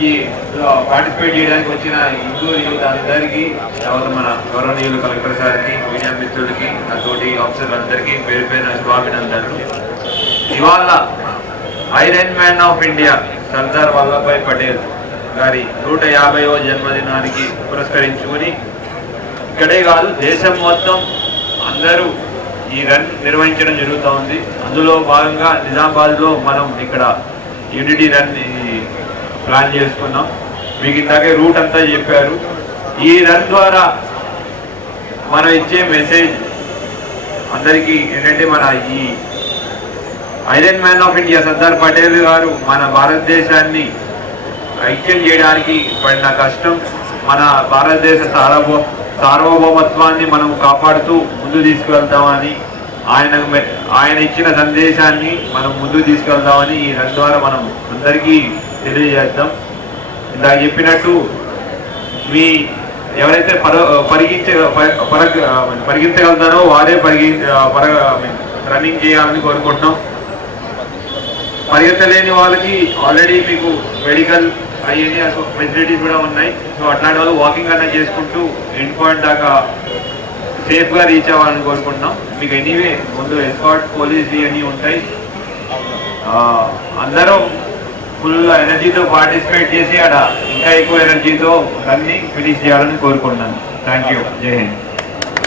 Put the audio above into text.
ఈ పార్టిసిపేట్ చేయడానికి వచ్చిన హిందూ యూత్ అందరికీ తర్వాత మన గౌరవనీయులు కలెక్టర్ గారికి మీడియా మిత్రులకి తోటి ఆఫీసర్లందరికీ పేరు పేరున శుభాభినందనలు. ఇవాళ iron man of India Sardar Vallabhbhai Patel గారి నూట యాభైవ జన్మదినానికి పురస్కరించుకొని ఇక్కడే కాదు దేశం మొత్తం అందరూ ఈ రన్ నిర్వహించడం జరుగుతూ ఉంది అందులో భాగంగా నిజామాబాద్లో మనం ఇక్కడ యూనిటీ రన్ ప్లాన్ చేసుకున్నాం. మీకు ఇందాకే రూట్ అంతా చెప్పారు. ఈ రన్ ద్వారా మనం ఇచ్చే మెసేజ్ అందరికీ ఏంటంటే మన ఈ iron man of India Sardar Patel గారు మన భారతదేశాన్ని ఐక్యం చేయడానికి పడిన కష్టం మన భారతదేశ సార్వభౌ సార్వభౌమత్వాన్ని మనం కాపాడుతూ ముందు తీసుకువెళ్తామని ఆయన ఆయన ఇచ్చిన సందేశాన్ని మనం ముందు తీసుకెళ్దామని ఈ రన్ ద్వారా మనం అందరికీ తెలియజేద్దాం. ఇందాక చెప్పినట్టు మీ ఎవరైతే పర పరిగించ పర పరిగించగలుగుతారో వారే పరిగి పర రన్నింగ్ చేయాలని కోరుకుంటున్నాం. పరిగెత్తలేని వాళ్ళకి ఆల్రెడీ మీకు మెడికల్ అవన్నీ ఫెసిలిటీస్ కూడా ఉన్నాయి. సో అట్లాంటి వాళ్ళు వాకింగ్ అన్నా చేసుకుంటూ ఎండ్ పాయింట్ దాకా సేఫ్గా రీచ్ అవ్వాలని కోరుకుంటున్నాం. మీకు ఎనీవే ముందు ఎస్కాట్ పోలీస్ ఇవన్నీ ఉంటాయి. అందరూ ఫుల్ ఎనర్జీతో పార్టిసిపేట్ చేసి అక్కడ ఇంకా ఎక్కువ ఎనర్జీతో రన్నింగ్ ఫినిష్ చేయాలని కోరుకుంటున్నాను థ్యాంక్ యూ జై హింద్